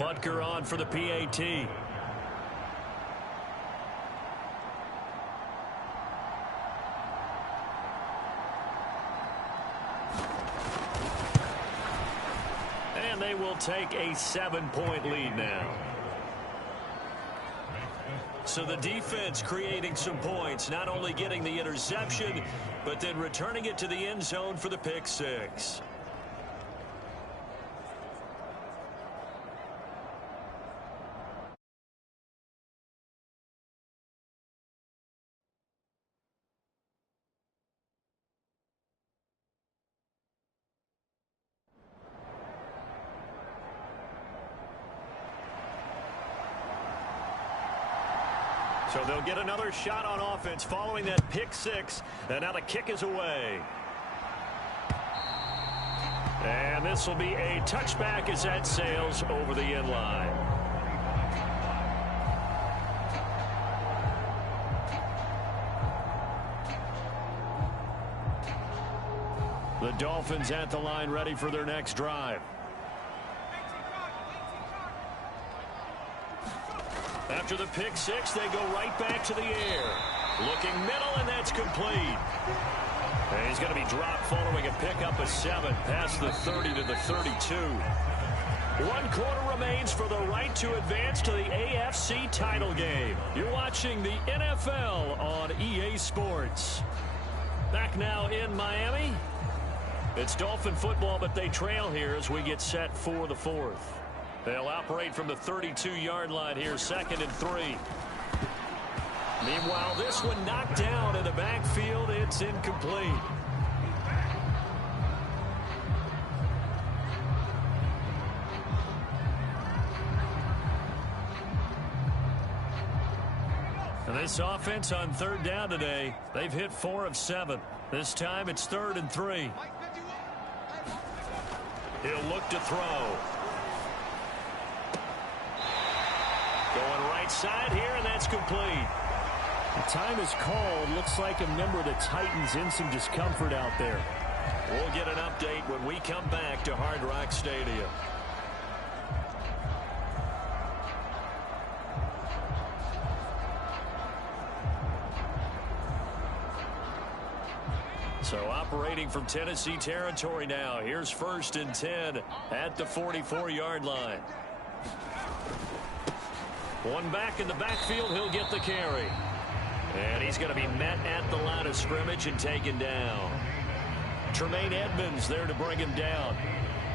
Butker on for the PAT. And they will take a 7-point lead now. So the defense creating some points, not only getting the interception, but then returning it to the end zone for the pick six. So they'll get another shot on offense following that pick six. And now the kick is away. And this will be a touchback as that sails over the end line. The Dolphins at the line ready for their next drive. After the pick six, they go right back to the air. Looking middle, and that's complete. And he's going to be dropped following a pickup of 7 past the 30 to the 32. 1 quarter remains for the right to advance to the AFC title game. You're watching the NFL on EA Sports. Back now in Miami. It's Dolphin football, but they trail here as we get set for the fourth. They'll operate from the 32-yard line here, 2nd and 3. Meanwhile, this one knocked down in the backfield. It's incomplete. And this offense on 3rd down today, they've hit 4 of 7. This time it's 3rd and 3. He'll look to throw. Going right side here, and that's complete. The time is called. Looks like a member of the Titans in some discomfort out there. We'll get an update when we come back to Hard Rock Stadium. So operating from Tennessee territory now. Here's 1st and 10 at the 44-yard line. One back in the backfield, he'll get the carry. And he's going to be met at the line of scrimmage and taken down. Tremaine Edmonds there to bring him down.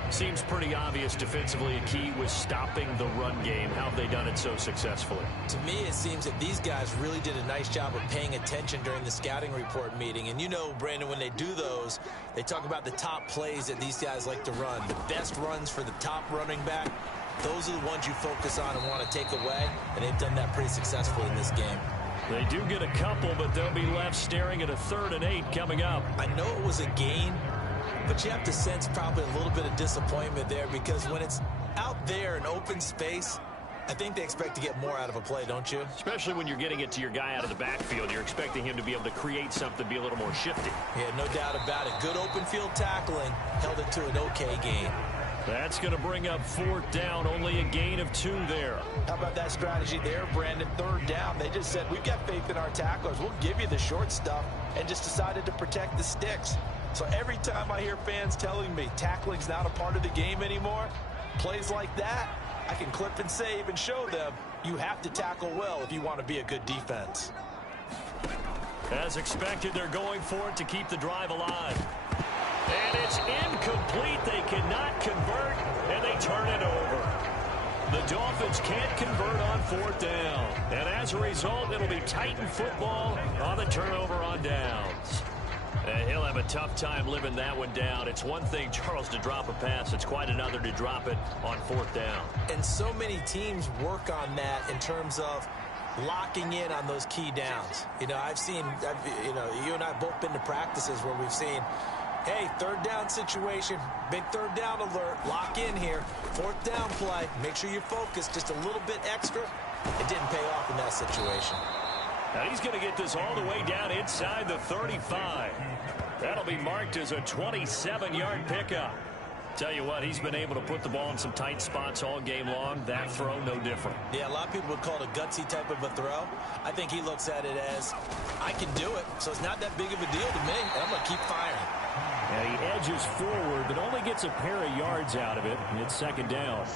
Seems pretty obvious defensively a key was stopping the run game. How have they done it so successfully? To me, it seems that these guys really did a nice job of paying attention during the scouting report meeting. And you know, Brandon, when they do those, they talk about the top plays that these guys like to run. The best runs for the top running back. Those are the ones you focus on and want to take away, and they've done that pretty successfully in this game. They do get a couple, but they'll be left staring at a 3rd and 8 coming up. I know it was a gain, but you have to sense probably a little bit of disappointment there because when it's out there in open space, I think they expect to get more out of a play, don't you? Especially when you're getting it to your guy out of the backfield. You're expecting him to be able to create something, be a little more shifty. Yeah, no doubt about it. Good open field tackling held it to an okay gain. That's going to bring up 4th down, only a gain of 2 there. How about that strategy there, Brandon? 3rd down, they just said, we've got faith in our tacklers. We'll give you the short stuff, and just decided to protect the sticks. So every time I hear fans telling me tackling's not a part of the game anymore, plays like that, I can clip and save and show them you have to tackle well if you want to be a good defense. As expected, they're going for it to keep the drive alive. And it's incomplete. They cannot convert, and they turn it over. The Dolphins can't convert on 4th down. And as a result, it'll be Titan football on the turnover on downs. And he'll have a tough time living that one down. It's one thing, Charles, to drop a pass. It's quite another to drop it on 4th down. And so many teams work on that in terms of locking in on those key downs. You know, you and I have both been to practices where we've seen, hey, 3rd down situation, big 3rd down alert, lock in here, 4th down play, make sure you focus just a little bit extra. It didn't pay off in that situation. Now he's going to get this all the way down inside the 35. That'll be marked as a 27-yard pickup. Tell you what, he's been able to put the ball in some tight spots all game long. That throw, no different. Yeah, a lot of people would call it a gutsy type of a throw. I think he looks at it as, I can do it, so it's not that big of a deal to me, and I'm going to keep firing. And he edges forward, but only gets a pair of yards out of it. It's second down.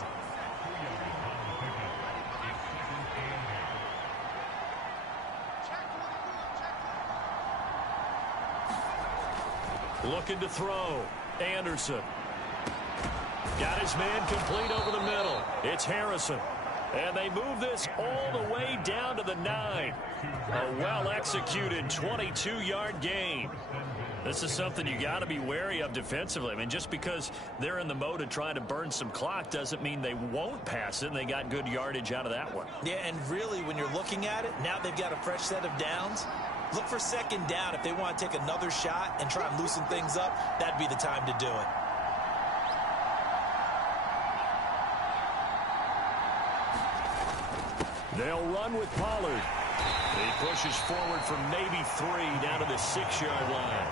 Looking to throw. Anderson. Got his man complete over the middle. It's Harrison. And they move this all the way down to the 9. A well-executed 22-yard gain. This is something you got to be wary of defensively. I mean, just because they're in the mode of trying to burn some clock doesn't mean they won't pass it, and they got good yardage out of that one. Yeah, and really, when you're looking at it, now they've got a fresh set of downs. Look for second down. If they want to take another shot and try and loosen things up, that'd be the time to do it. They'll run with Pollard. He pushes forward from maybe 3 down to the 6-yard line.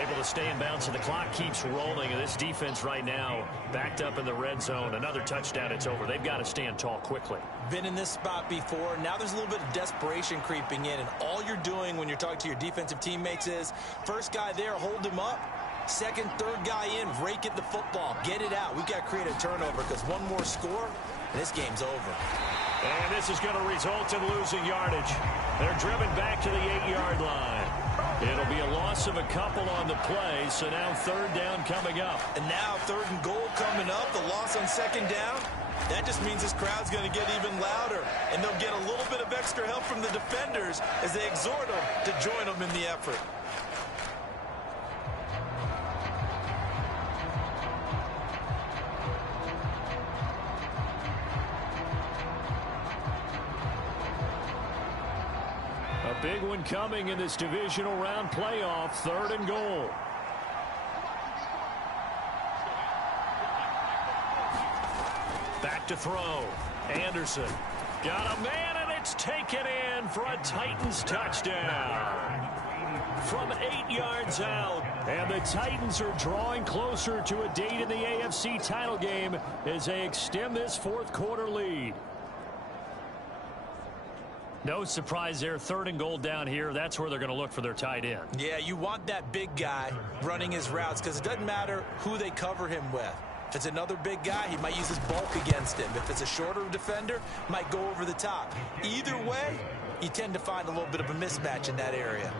Able to stay in bounds, and the clock keeps rolling. And this defense right now backed up in the red zone. Another touchdown, it's over. They've got to stand tall quickly. Been in this spot before. Now there's a little bit of desperation creeping in. And all you're doing when you're talking to your defensive teammates is, first guy there, hold him up. Second, third guy in, rake at the football. Get it out. We've got to create a turnover because one more score, and this game's over. And this is going to result in losing yardage. They're driven back to the 8-yard line. It'll be a loss of a couple on the play, so now third down coming up. And now third and goal coming up, the loss on second down. That just means this crowd's going to get even louder, and they'll get a little bit of extra help from the defenders as they exhort them to join them in the effort. Big one coming in this divisional round playoff, third and goal. Back to throw. Anderson. Got a man, and it's taken in for a Titans touchdown. From 8 yards out. And the Titans are drawing closer to a date in the AFC title game as they extend this fourth quarter lead. No surprise there, third and goal down here. That's where they're going to look for their tight end. Yeah, you want that big guy running his routes because it doesn't matter who they cover him with. If it's another big guy, he might use his bulk against him. If it's a shorter defender, might go over the top. Either way, you tend to find a little bit of a mismatch in that area.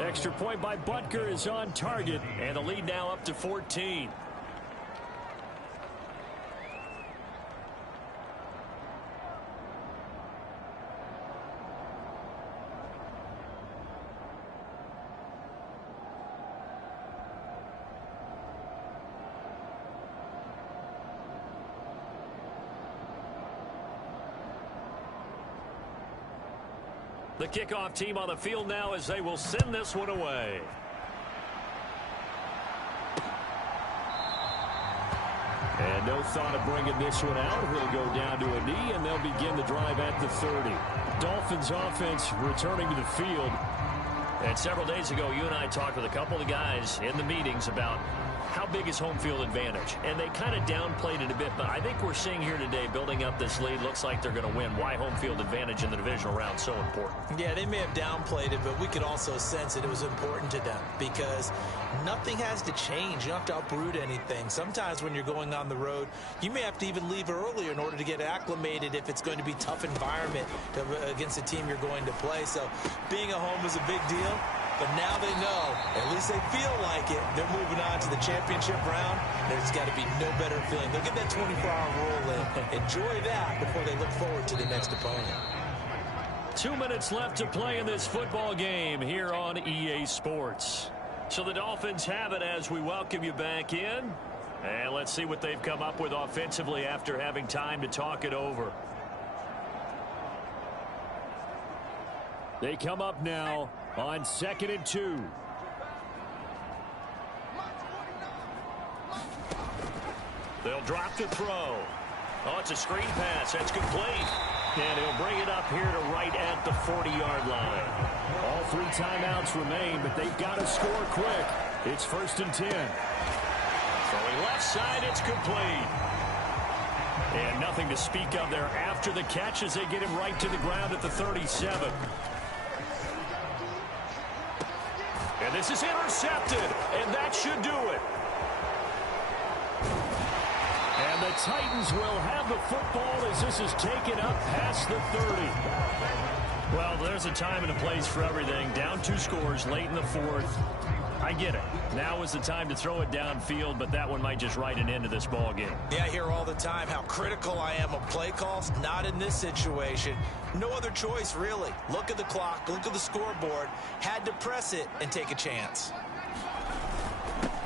Extra point by Butker is on target, and the lead now up to 14. The kickoff team on the field now as they will send this one away. And no thought of bringing this one out. He'll go down to a knee, and they'll begin the drive at the 30. Dolphins offense returning to the field. And several days ago, you and I talked with a couple of guys in the meetings about how big is home field advantage. And they kind of downplayed it a bit, but I think we're seeing here today, building up this lead, looks like they're going to win. Why home field advantage in the divisional round so important? Yeah, they may have downplayed it, but we could also sense that it was important to them because nothing has to change. You don't have to uproot anything. Sometimes when you're going on the road, you may have to even leave earlier in order to get acclimated if it's going to be a tough environment against the team you're going to play. So being at home is a big deal. But now they know, at least they feel like it, they're moving on to the championship round. There's got to be no better feeling. They'll get that 24-hour roll in. Enjoy that before they look forward to the next opponent. 2 minutes left to play in this football game here on EA Sports. So the Dolphins have it as we welcome you back in. And let's see what they've come up with offensively after having time to talk it over. They come up now on 2nd and 2. They'll drop the throw. Oh, it's a screen pass. That's complete. And he'll bring it up here to right at the 40-yard line. All 3 timeouts remain, but they've got to score quick. It's 1st and 10. Throwing left side, it's complete. And nothing to speak of there after the catch as they get him right to the ground at the 37. And this is intercepted, and that should do it. And the Titans will have the football as this is taken up past the 30. Well, there's a time and a place for everything. Down 2 scores late in the 4th. I get it. Now is the time to throw it downfield, but that one might just write an end to this ball game. Yeah, I hear all the time how critical I am of play calls. Not in this situation. No other choice, really. Look at the clock. Look at the scoreboard. Had to press it and take a chance.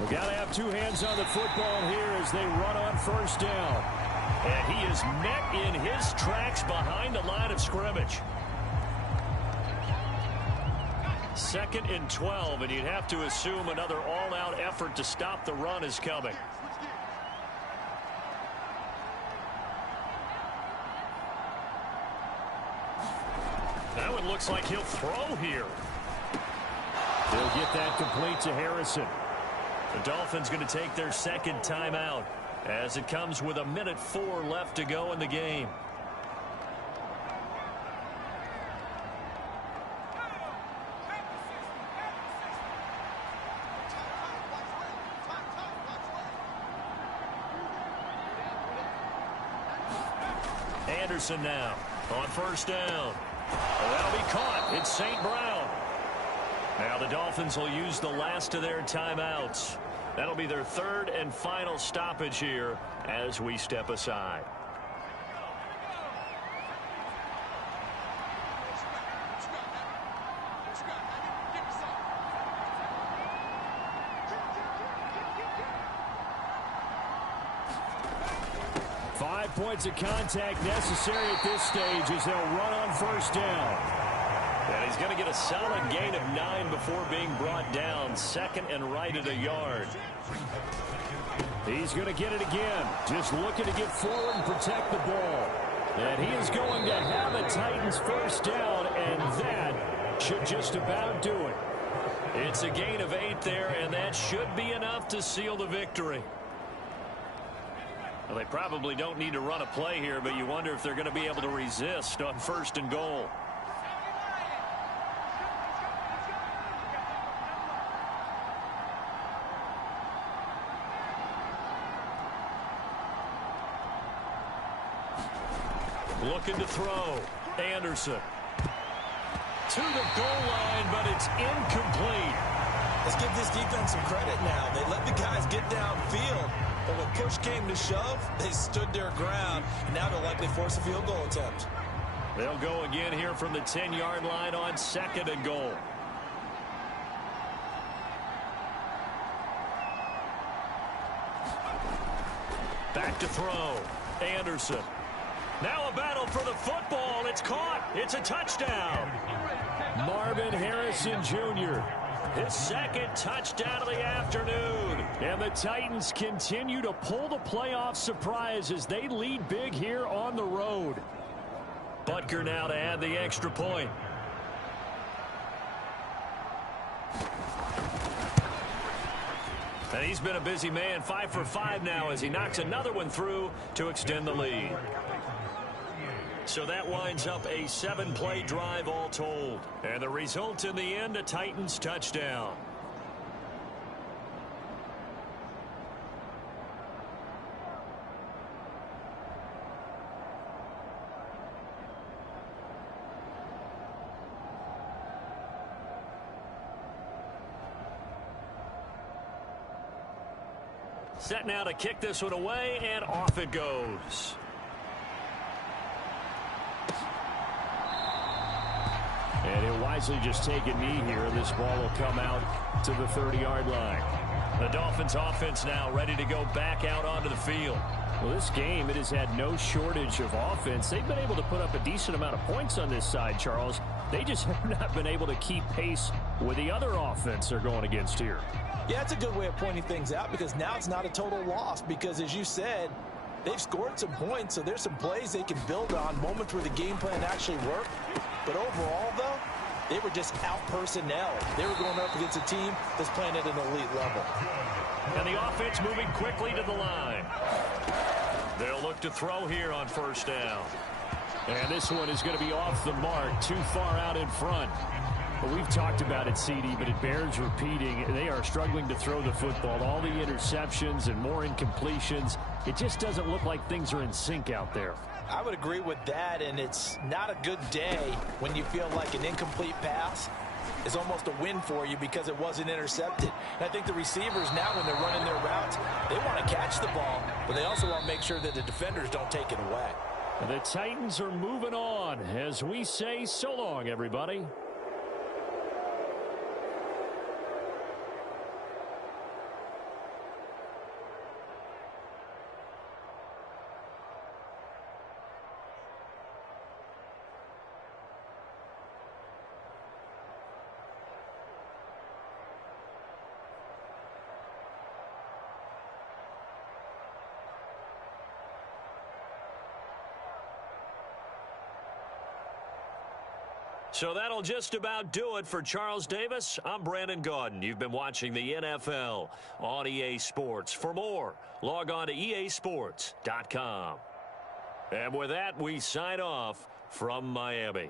We've got to have 2 hands on the football here as they run on first down. And he is met in his tracks behind the line of scrimmage. 2nd and 12, and you'd have to assume another all-out effort to stop the run is coming. Now it looks like he'll throw here. They'll get that complete to Harrison. The Dolphins going to take their 2nd timeout as it comes with 1:04 left to go in the game. Anderson now on first down. That'll be caught. It's St. Brown. Now the Dolphins will use the last of their timeouts. That'll be their 3rd and final stoppage here as we step aside. Points of contact necessary at this stage as they'll run on first down. And he's going to get a solid gain of 9 before being brought down. 2nd and right at a yard. He's going to get it again. Just looking to get forward and protect the ball. And he is going to have a Titans first down, and that should just about do it. It's a gain of 8 there, and that should be enough to seal the victory. Well, they probably don't need to run a play here, but you wonder if they're going to be able to resist on 1st and goal. Looking to throw. Anderson. To the goal line, but it's incomplete. Let's give this defense some credit now. They let the guys get downfield. But when push came to shove, they stood their ground. Now they'll likely force a field goal attempt. They'll go again here from the 10-yard line on 2nd and goal. Back to throw. Anderson. Now a battle for the football. It's caught. It's a touchdown. Marvin Harrison Jr., his 2nd touchdown of the afternoon. And the Titans continue to pull the playoff surprise as they lead big here on the road. Butker now to add the extra point. And he's been a busy man, 5 for 5 now as he knocks another one through to extend the lead. So that winds up a 7-play drive all told. And the result in the end, a Titans touchdown. Set now to kick this one away, and off it goes. And he'll wisely just take a knee here. This ball will come out to the 30-yard line. The Dolphins offense now ready to go back out onto the field. Well, this game, it has had no shortage of offense. They've been able to put up a decent amount of points on this side, Charles. They just have not been able to keep pace with the other offense they're going against here. Yeah, it's a good way of pointing things out because now it's not a total loss because, as you said, they've scored some points, so there's some plays they can build on, moments where the game plan actually worked. But overall, though, They were just out-personnel. They were going up against a team that's playing at an elite level. And the offense moving quickly to the line. They'll look to throw here on first down. And this one is going to be off the mark, too far out in front. Well, we've talked about it, CD, but it bears repeating. They are struggling to throw the football. All the interceptions and more incompletions. It just doesn't look like things are in sync out there. I would agree with that, and it's not a good day when you feel like an incomplete pass is almost a win for you because it wasn't intercepted. And I think the receivers now, when they're running their routes, they want to catch the ball, but they also want to make sure that the defenders don't take it away. The Titans are moving on as we say so long, everybody. So that'll just about do it for Charles Davis. I'm Brandon Gaudin. You've been watching the NFL on EA Sports. For more, log on to easports.com. And with that, we sign off from Miami.